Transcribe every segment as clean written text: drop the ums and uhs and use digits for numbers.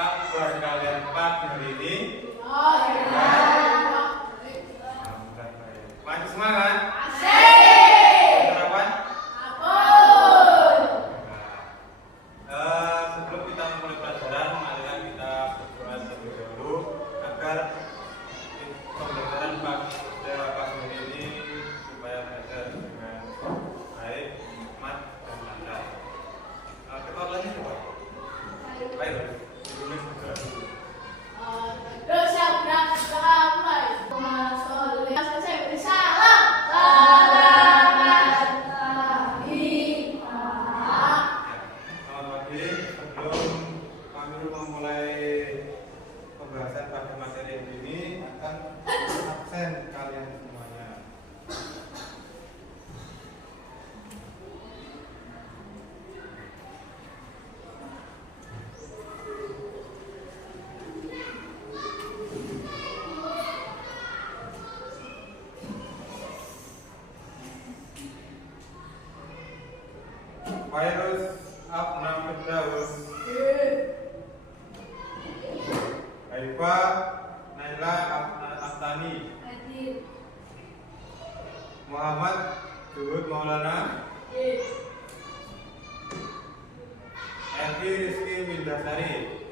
kabar kalian pagi hari ini? Masih semangat? Sarapan? Sebelum kita mulai pelajaran, marilah kita berdoa terlebih dahulu agar pembelajaran pagi hari ini supaya belajar dengan baik, hikmat, dan lancar. Kita ulangi coba. Baik, ditulis berdoa dulu. Virus Apnafirdaus, Haifa Naila Aftani, Muhammad Juhud Maulana, Evi Rizky Mindasari,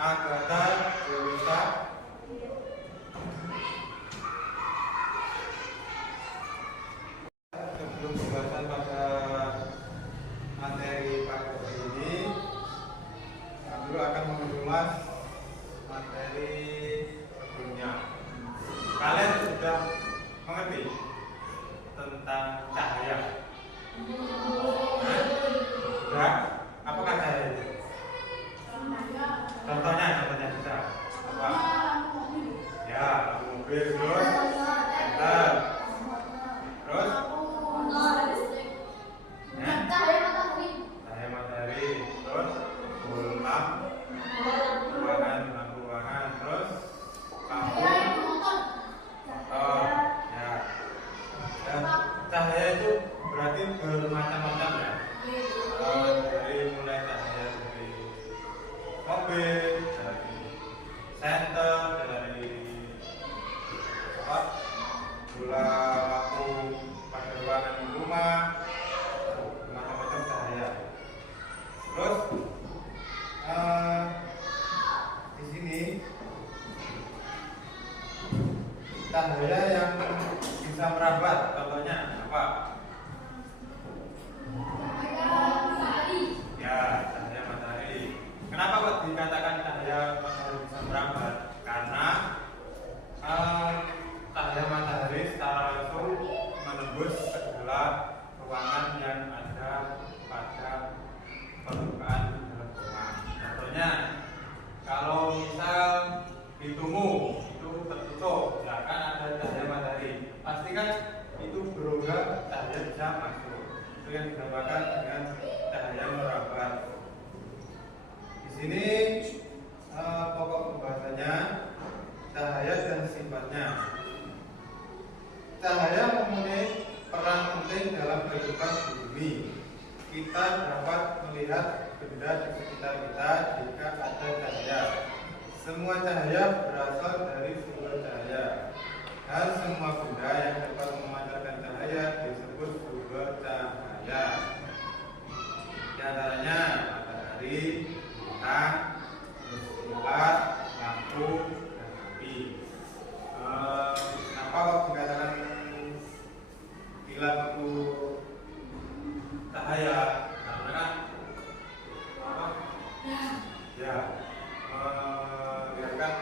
Agatha Yowisa, sebelum pembahasan pada materi pagi ini, kami dulu akan mengulas materi sebelumnya. Kalian sudah mengerti tentang cahaya? Sudah? Apakah cahaya itu? Contohnya bisa apa? Ya, lampu mobil, terus senter, terus cahaya matahari, terus lampu ruangan, terus lampu motor. Ya. Dan cahaya itu berarti bermacam-macam ya. Dari mulai cahaya dari mobil, dari senter, dari bola lampu pada ruangan rumah, macam-macam cahaya. Terus di sini cahaya yang bisa merambat, contohnya apa? Ya, cahaya matahari. Kenapa kok dikatakan cahaya matahari bisa merambat? Karena cahaya matahari secara langsung menembus segala ruangan yang ada pada permukaan dalam rumah. Contohnya, kalau misal pintumu itu tertutup, ya kan ada cahaya matahari, pasti kan itu berongga cahaya bisa masuk. Itu yang dinamakan dengan cahaya merambat. Di sini pokok pembahasannya cahaya dan sifatnya. Cahaya mempunyai peran penting dalam kehidupan bumi. Kita dapat melihat benda di sekitar kita jika ada cahaya. Semua cahaya berasal dari sumber cahaya. Dan semua benda yang dapat memancarkan cahaya disebut sumber cahaya. Di antaranya matahari, bintang, kilat, lampu, dan api. Kenapa kok dikatakan kilat itu cahaya? Karena kan apa? Ya, biarkan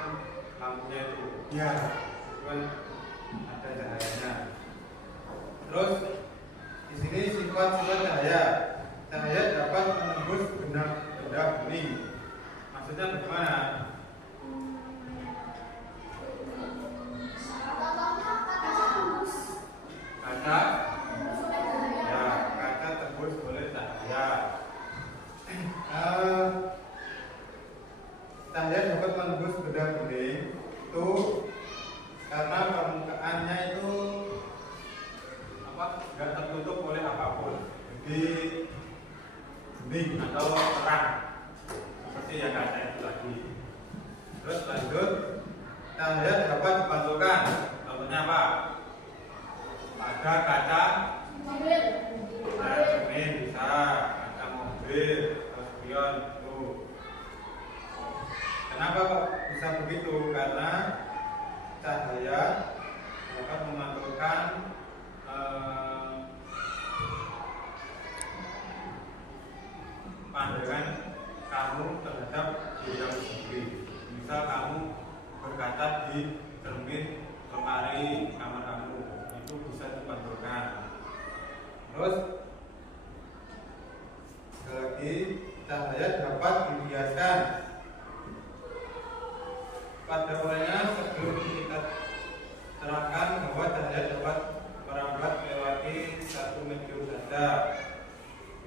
lampunya itu ya, kan ada cahayanya. Terus di sini sifat-sifat cahaya. Cahaya dapat menembus benda bening. Maksudnya bagaimana? Kaca, ya, kaca tembus oleh cahaya. Cahaya dapat menembus benda bening itu karena permukaannya itu nggak tertutup oleh apapun. Jadi bening atau terang seperti yang kata itu tadi. Terus lanjut, cahaya dapat dipantulkan. Contohnya apa? Ada kaca mobil bisa, kaca mobil, atau spion itu. Kenapa kok bisa begitu? Karena cahaya dapat memantulkan pandangan kamu terhadap diri kamu sendiri. Misal kamu berkaca di cermin lemari kamar kamu, itu bisa dipantulkan. Terus sekali lagi, cahaya dapat dibiaskan. Pada mulanya sebelum kita terangkan bahwa cahaya dapat merambat melewati satu medium saja.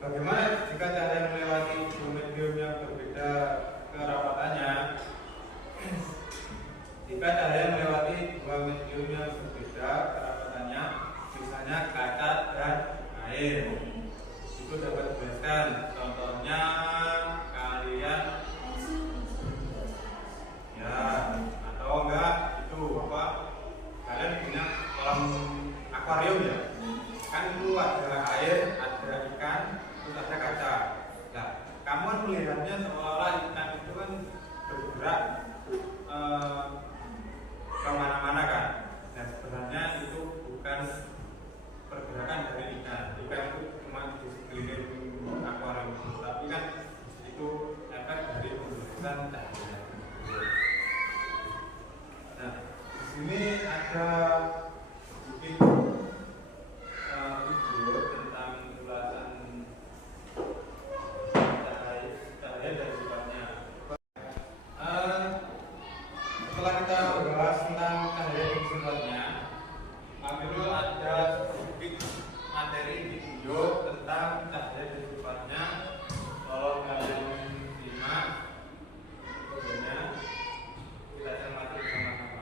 Bagaimana jika cahaya melewati dua medium yang berbeda kerapatannya? Jika cahaya melewati dua medium yang berbeda kerapatannya, misalnya kaca dan air, itu dapat dijelaskan. Contohnya kalian ya, atau enggak itu apa? Kalian punya kolam akuarium ya? Kan itu ada air, ada ikan, terus ada kaca. Nah, kamu kan melihatnya seolah-olah ikan itu kan bergerak kemana-mana kan. Nah, sebenarnya itu bukan pergerakan dari ikan. Ikan itu cuma di sekeliling akuarium, tapi kan itu efek dari pembentukan cahaya. Nah, di sini ada sedikit video tentang ulasan cahaya dan sifatnya. Setelah kita membahas tentang cahaya dan sifatnya, dulu ada sedikit materi video tentang cahaya dan sifatnya. Kalau kalian simak videonya, kita cermati bersama-sama.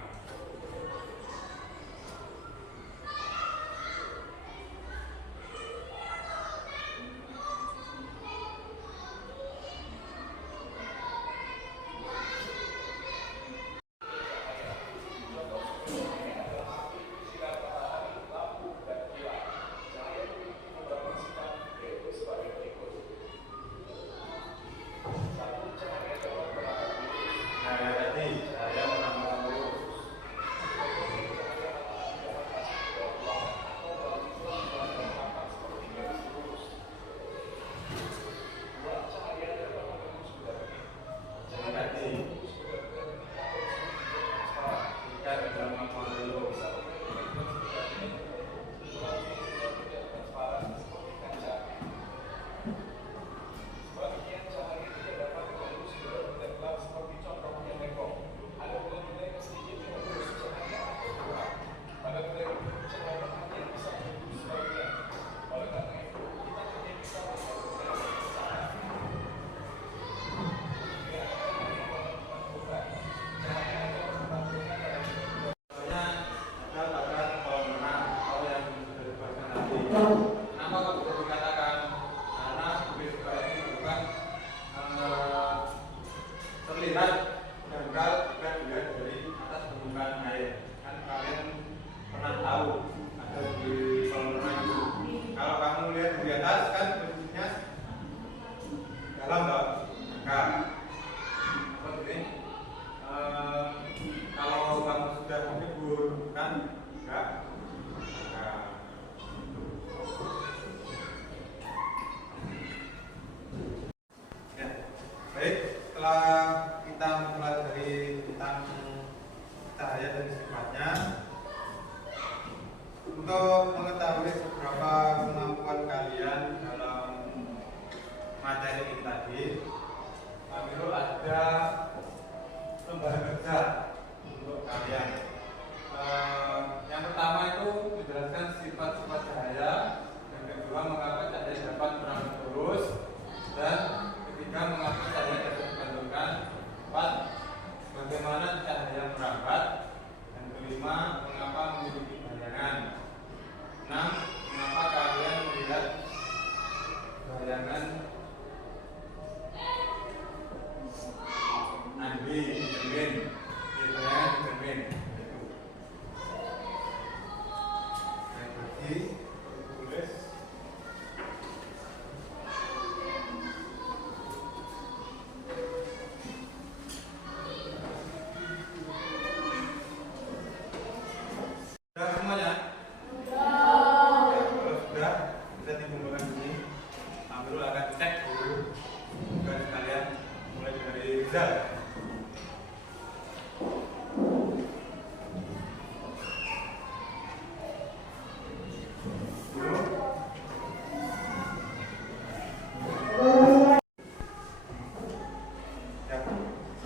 Kenapa kok bisa dikatakan? Karena bibir suara ini bukan terlihat dangkal jika dilihat dari atas permukaan air. Kan kalian pernah tahu ada di kolam renang itu. Kalau kamu lihat di atas kan bentuknya dalam loh, dangkal. Seperti ini. Kalau kamu sudah menghibur kan enggak. Baik, setelah kita mempelajari tentang cahaya dan sifatnya, untuk mengetahui beberapa kemampuan kalian dalam materi ini tadi, Amirul ada lembaga kerja untuk kalian. Yang pertama itu menjelaskan sifat-sifat cahaya, yang kedua mengapa cahaya dapat merambat lurus, dan ketiga mengapa cahaya dapat dipantulkan, empat bagaimana cahaya merambat, dan kelima mengapa memiliki bayangan, enam mengapa kalian melihat bayangan Rizal.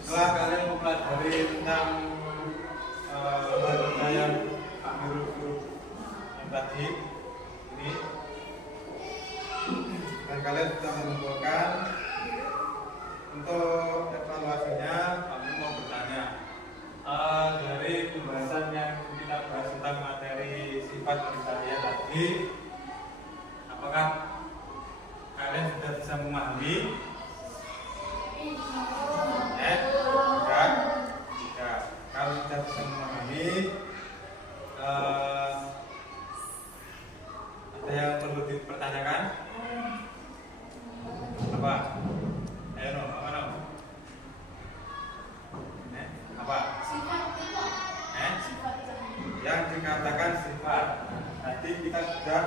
Setelah kalian mempelajari tentang lembaga yang Pak Guru yang tadi ini, dan kalian sudah mengumpulkan, untuk evaluasinya kami mau bertanya dari pembahasan yang kita bahas tentang materi sifat cahaya tadi, apakah kalian sudah bisa memahami? Ya, kalau sudah bisa memahami, ada yang perlu dipertanyakan? Apa? Ayo no, apa no? Apa? Yang dikatakan sifat. Tadi kita sudah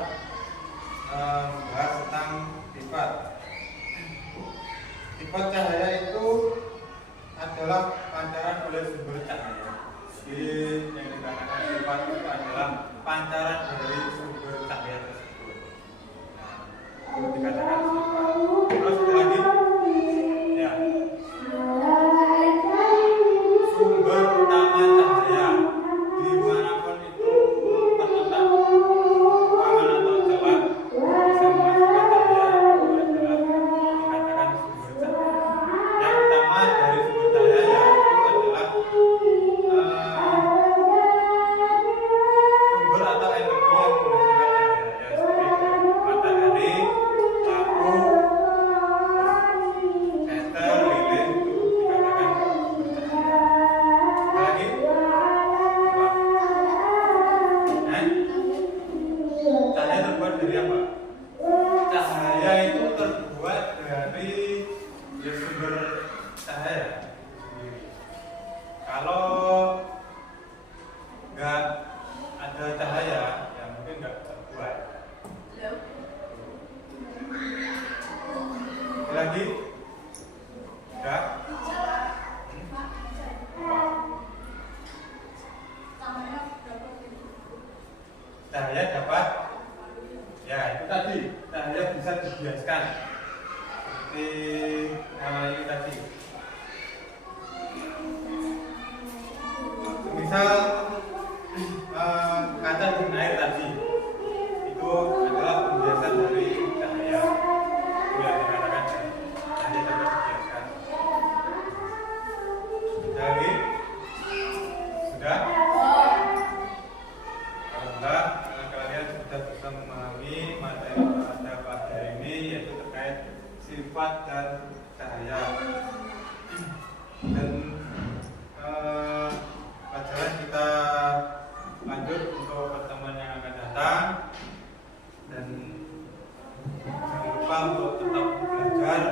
membahas tentang sifat. Sifat cahaya itu adalah pancaran oleh sumber cahaya. Jadi yang dikatakan sifat itu adalah pancaran dari sumber cahaya tersebut. Itu dikatakan sifat. Terus satu lagi, ya, sumber utama cahaya dimanapun itu terletak, ruangan atau jalan, bisa menghasilkan cahaya, itu adalah dikatakan sumber cahaya. Yang utama dari sumber cahaya yaitu adalah sumber atau energi yang menghasilkan cahaya, ya, seperti matahari, lampu, meter, lilin, itu dikatakan sumber cahaya. Ada lagi? Apa? Cahaya terbuat dari apa? Cahaya itu terbuat dari sumber cahaya sendiri. Kalau nggak ada cahaya, ya mungkin nggak terbuat. Lagi? Enggak? Cahaya dapat, ya itu tadi, cahaya bisa dibiaskan seperti nama ini tadi. Misal kaca dan air tadi, itu adalah pembiasan dari cahaya. Itu yang dikatakan cahaya dapat dibiaskan. Jadi sudah? Alhamdulillah, kalian sudah bisa memahami materi pada pagi hari ini, yaitu terkait sifat dan cahaya. Dan pelajaran kita lanjut untuk pertemuan yang akan datang, dan jangan lupa untuk tetap belajar